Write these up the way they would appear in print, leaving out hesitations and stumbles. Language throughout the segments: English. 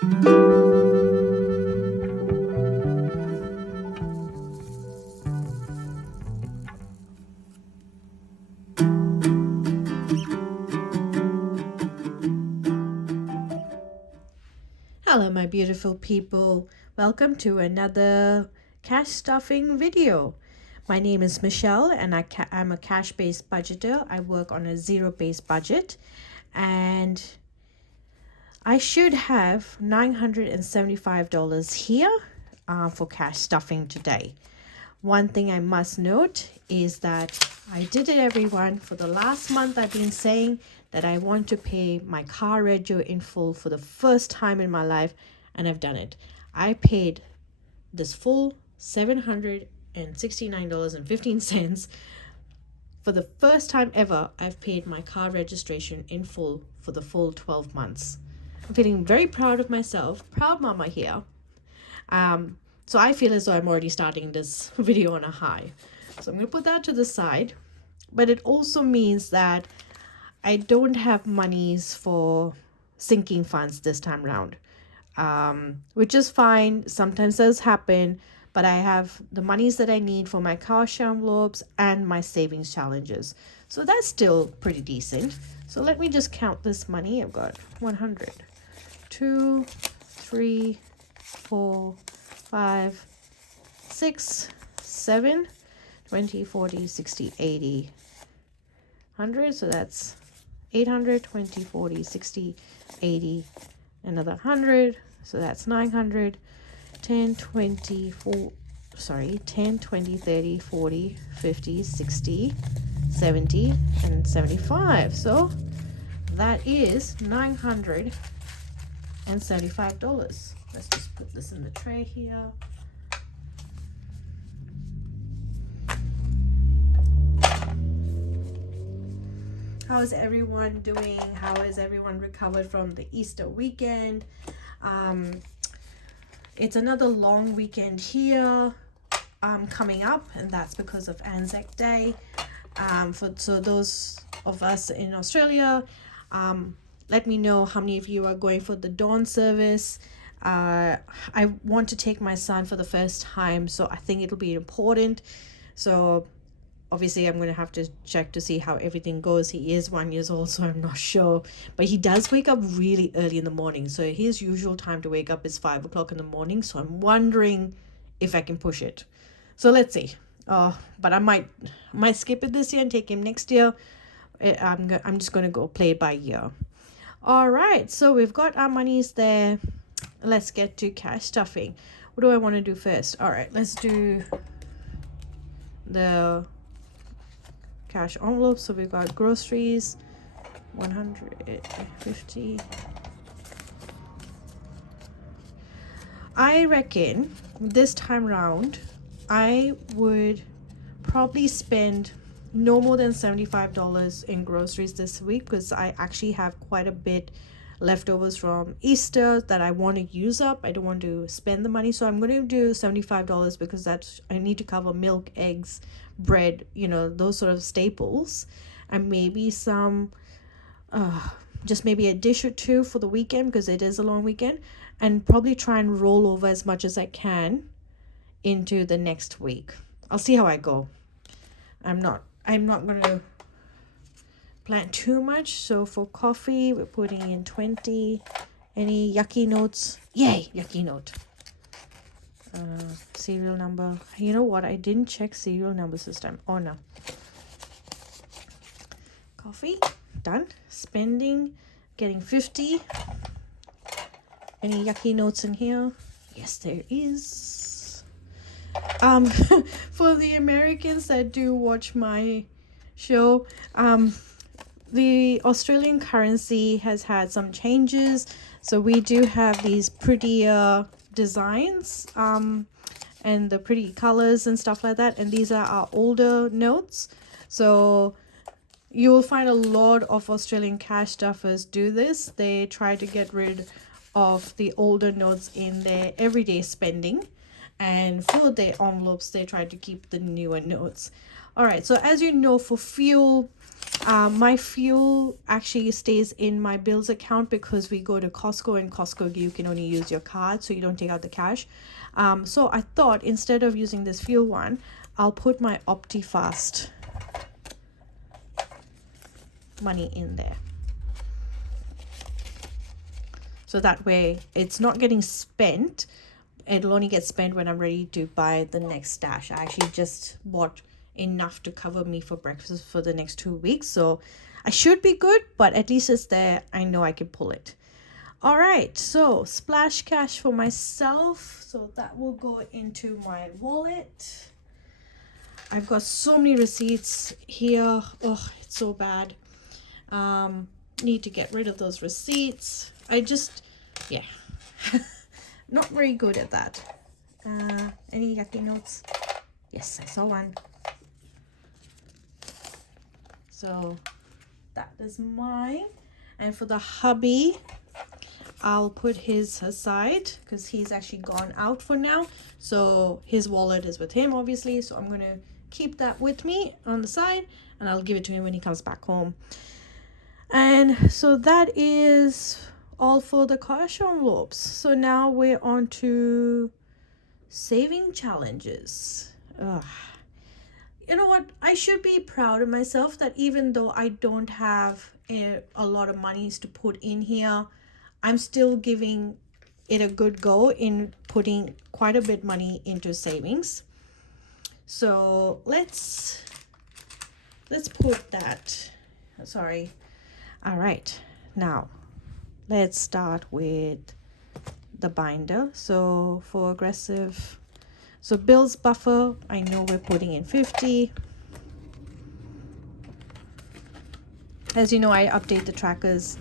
Hello my beautiful people, welcome to another cash stuffing video. My name is Michelle and I'm a cash-based budgeter. I work on a zero-based budget and I should have $975 here for cash stuffing today. One thing I must note is that I did it, everyone. For the last month I've been saying that I want to pay my car rego in full for the first time in my life, and I've done it. I paid this full $769.15 for the first time ever. I've paid my car registration in full for the full 12 months. I'm feeling very proud of myself, proud mama here. So I feel as though I'm already starting this video on a high. So I'm going to put that to the side. But it also means that I don't have monies for sinking funds this time around, which is fine. Sometimes does happen, but I have the monies that I need for my cash envelopes and my savings challenges. So that's still pretty decent. So let me just count this money. I've got 100, 2, 3, 4, 5, 6, 7, 20, 40, 60, 80, 100. So that's 800, 20, 40, 60, 80, another 100. So that's 900, 10, 20, 30, 40, 50, 60, 70, and 75. So that is $975. Let's just put this in the tray here. How is everyone doing? How is everyone recovered from the Easter weekend? It's another long weekend here coming up, and that's because of Anzac Day. So those of us in Australia, let me know how many of you are going for the dawn service. I want to take my son for the first time, so I think it'll be important. So obviously I'm going to have to check to see how everything goes. He is 1 year old, so I'm not sure, but he does wake up really early in the morning. So his usual time to wake up is 5 o'clock in the morning. So I'm wondering if I can push it. So let's see. But I might skip it this year and take him next year. I'm just going to go play it by ear. All right, so we've got our monies there. Let's get to cash stuffing. What do I want to do first? All right, let's do the cash envelope. So we've got groceries, 150. I reckon this time round I would probably spend no more than $75 in groceries this week, because I actually have quite a bit leftovers from Easter that I want to use up. I don't want to spend the money, so I'm going to do $75 because that's, I need to cover milk, eggs, bread, those sort of staples, and maybe some just maybe a dish or two for the weekend, because it is a long weekend, and probably try and roll over as much as I can into the next week. I'll see how I go. I'm not going to plan too much. So for coffee, we're putting in 20. Any yucky notes? Yay, yucky note. Serial number. You know what? I didn't check serial numbers this time. Oh no. Coffee. Done. Spending. Getting 50. Any yucky notes in here? Yes, there is. For the Americans that do watch my show, the Australian currency has had some changes. So we do have these prettier designs and the pretty colors and stuff like that, and these are our older notes. So you will find a lot of Australian cash stuffers do this. They try to get rid of the older notes in their everyday spending, and for their envelopes they try to keep the newer notes. All right, so as you know, for fuel, My fuel actually stays in my bills account because we go to Costco, and Costco you can only use your card, so you don't take out the cash. So I thought instead of using this fuel one, I'll put my OptiFast money in there. So that way it's not getting spent. It'll only get spent when I'm ready to buy the next stash. I actually just bought enough to cover me for breakfast for the next 2 weeks. So I should be good, but at least it's there. I know I can pull it. All right, so splash cash for myself. So that will go into my wallet. I've got so many receipts here. Oh, it's so bad. Need to get rid of those receipts. Yeah, not very good at that. Any yucky notes? Yes, I saw one. So that is mine. And for the hubby, I'll put his aside because he's actually gone out for now. So his wallet is with him, obviously. So I'm going to keep that with me on the side, and I'll give it to him when he comes back home. And so that is all for the cash envelopes. So now we're on to saving challenges. Ugh. You know what? I should be proud of myself that even though I don't have a lot of monies to put in here, I'm still giving it a good go in putting quite a bit money into savings. So let's put that. Sorry. All right. Now let's start with the binder. So for aggressive, so bills buffer, I know we're putting in 50. As you know, I update the trackers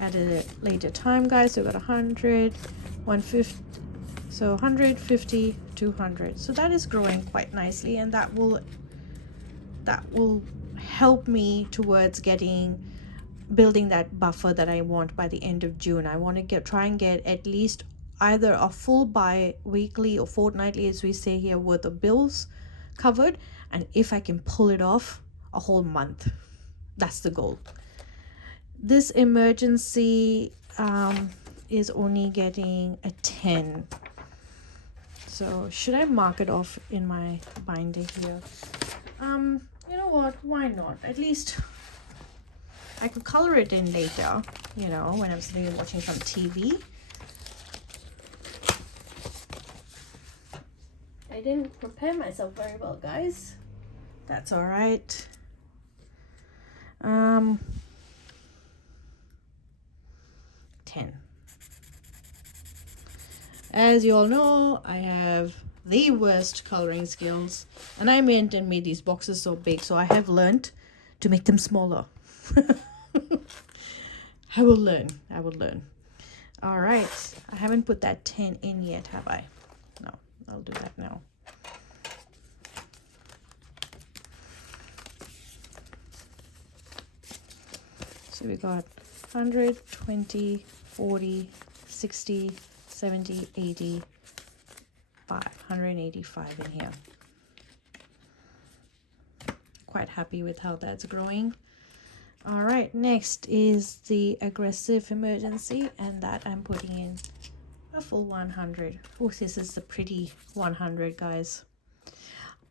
at a later time, guys. So we've got 100, 150, so 150, 200. So that is growing quite nicely, and that will help me towards building that buffer that I want by the end of June. I want to try and get at least either a full bi-weekly or fortnightly, as we say here, worth of bills covered, and if I can pull it off, a whole month. That's the goal. This emergency is only getting a 10. So should I mark it off in my binder here? You know what? Why not? At least I could color it in later, you know, when I'm sitting and watching some TV. I didn't prepare myself very well, guys. That's all right. 10. As you all know, I have the worst coloring skills, and I made these boxes so big, so I have learned to make them smaller. I will learn. All right, I haven't put that 10 in yet, have I? No, I'll do that now. So we got 100, 20, 40, 60, 70, 80, 185 in here. Quite happy with how that's growing. All right, next is the aggressive emergency, and that I'm putting in a full 100. Oh, this is a pretty 100, guys.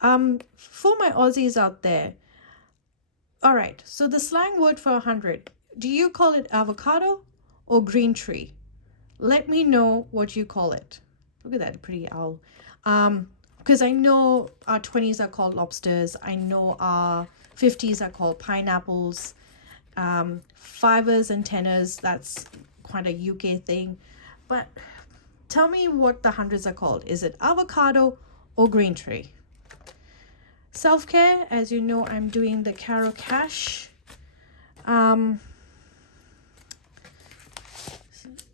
For my Aussies out there, all right, so the slang word for 100, do you call it avocado or green tree? Let me know what you call it. Look at that pretty owl. Because I know our 20s are called lobsters. I know our 50s are called pineapples. 5ers and 10ers, that's quite a UK thing. But tell me what the 100s are called. Is it avocado or green tree? Self-care, as you know, I'm doing the Caro Cash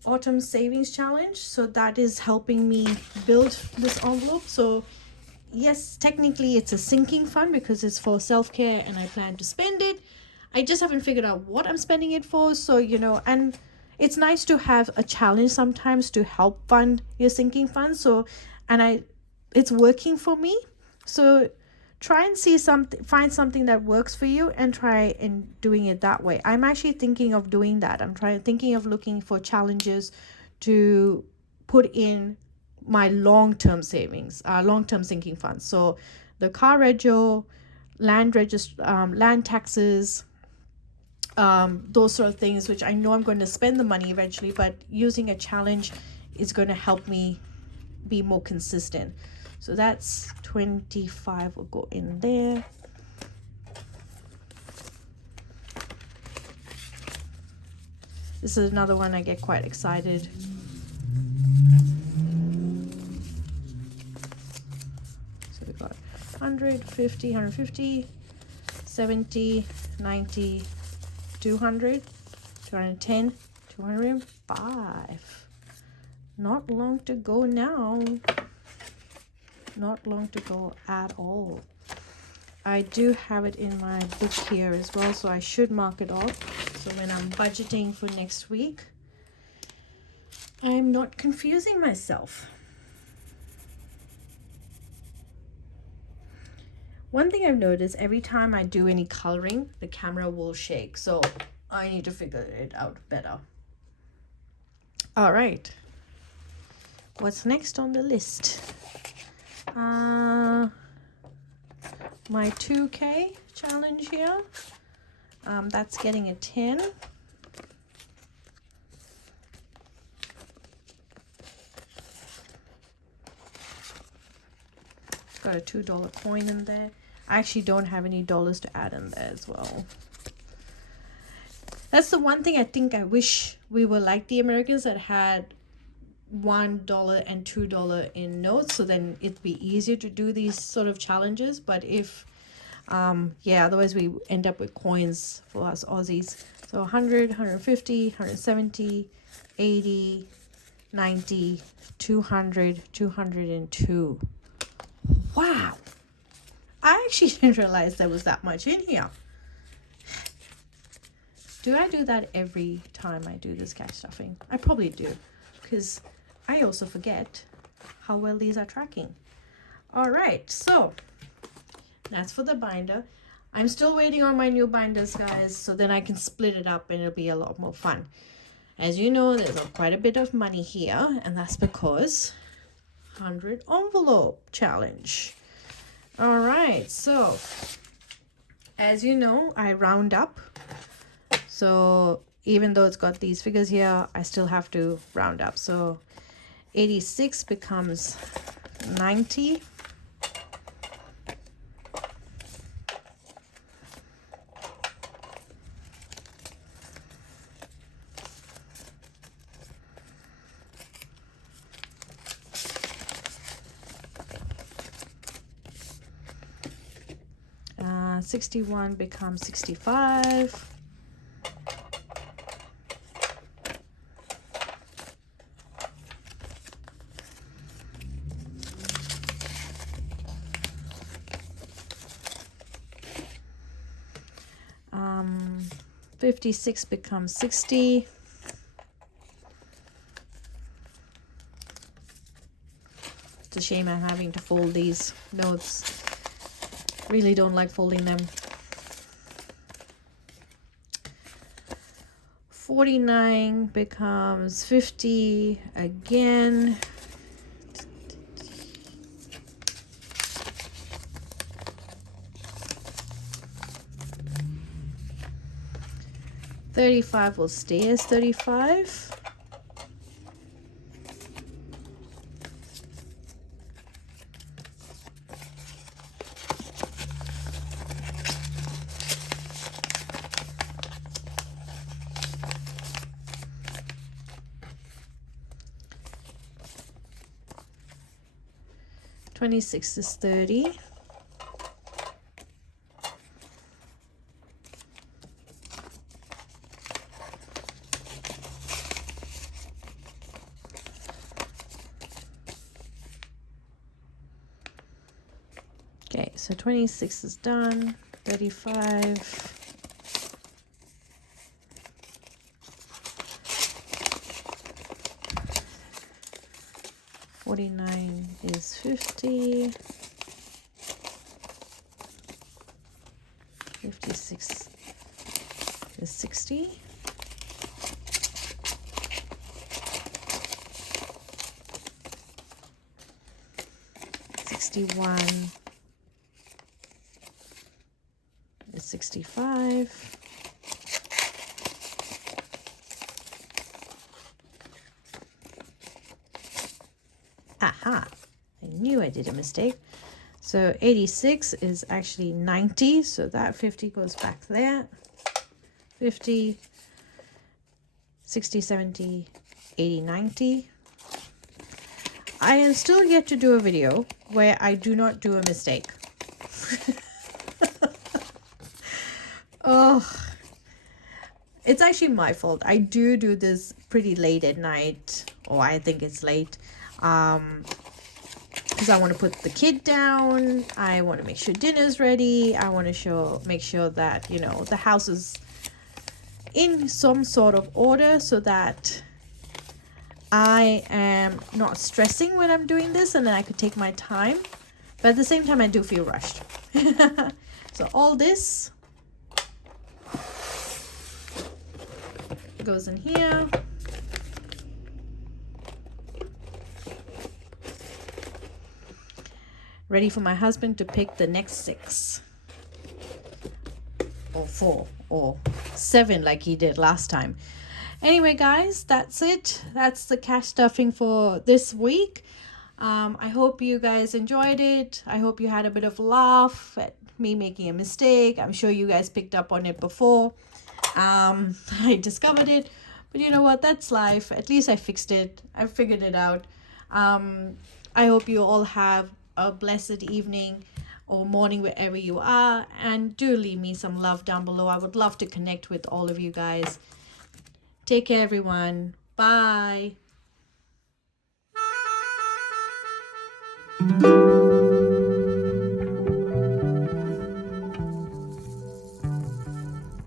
autumn savings challenge, so that is helping me build this envelope. So yes, technically it's a sinking fund because it's for self-care and I plan to spend it. I just haven't figured out what I'm spending it for. So, you know, and it's nice to have a challenge sometimes to help fund your sinking fund. So, and it's working for me. So try and see something, find something that works for you and try and doing it that way. I'm actually thinking of doing that. Thinking of looking for challenges to put in my long-term savings, long-term sinking funds. So the car rego, land taxes, those sort of things, which I know I'm going to spend the money eventually, but using a challenge is going to help me be more consistent. So that's 25 will go in there. This is another one I get quite excited. So we got 150, 150, 70, 90, 200, 210, 205. Not long to go now. Not long to go at all. I do have it in my book here as well, so I should mark it off. So when I'm budgeting for next week, I'm not confusing myself. One thing I've noticed, every time I do any coloring, the camera will shake. So I need to figure it out better. All right. What's next on the list? My 2K challenge here. That's getting a 10. Got a $2 coin in there. I actually don't have any dollars to add in there as well. That's the one thing I think I wish we were like the Americans that had $1 and $2 in notes, so then it'd be easier to do these sort of challenges. But if otherwise we end up with coins for us Aussies. So 100, 150, 170, 80, 90, 200, 202. Wow, I actually didn't realize there was that much in here. Do I do that every time I do this cash stuffing? I probably do, because I also forget how well these are tracking. All right, so that's for the binder. I'm still waiting on my new binders, guys, so then I can split it up and it'll be a lot more fun. As you know, there's quite a bit of money here, and that's because 100 envelope challenge. All right, so as you know, I round up. So even though it's got these figures here, I still have to round up. So 86 becomes 90. Uh, 61 becomes 65. 56 becomes 60. It's a shame I'm having to fold these notes. Really don't like folding them. 49 becomes 50 again. $35 will stay as 35. $26 is 30. Okay, so 26 is done. 35. $49 is 50. 56 is 60. One is 65. Aha, I knew I did a mistake. So 86 is actually 90, so that 50 goes back there. 50, 60, 70, 80, 90. I am still yet to do a video where I do not do a mistake. Oh, it's actually my fault. I do this pretty late at night, or I think it's late, because I want to put the kid down. I want to make sure dinner's ready. I want to make sure that, you know, the house is in some sort of order so that I am not stressing when I'm doing this, and then I could take my time. But at the same time, I do feel rushed. So all this goes in here. Ready for my husband to pick the next 6 or 4 or 7 like he did last time. Anyway, guys, that's it. That's the cash stuffing for this week. I hope you guys enjoyed it. I hope you had a bit of laugh at me making a mistake. I'm sure you guys picked up on it before. I discovered it, but you know what? That's life. At least I fixed it. I figured it out. I hope you all have a blessed evening or morning wherever you are, and do leave me some love down below. I would love to connect with all of you guys. Take care, everyone. Bye.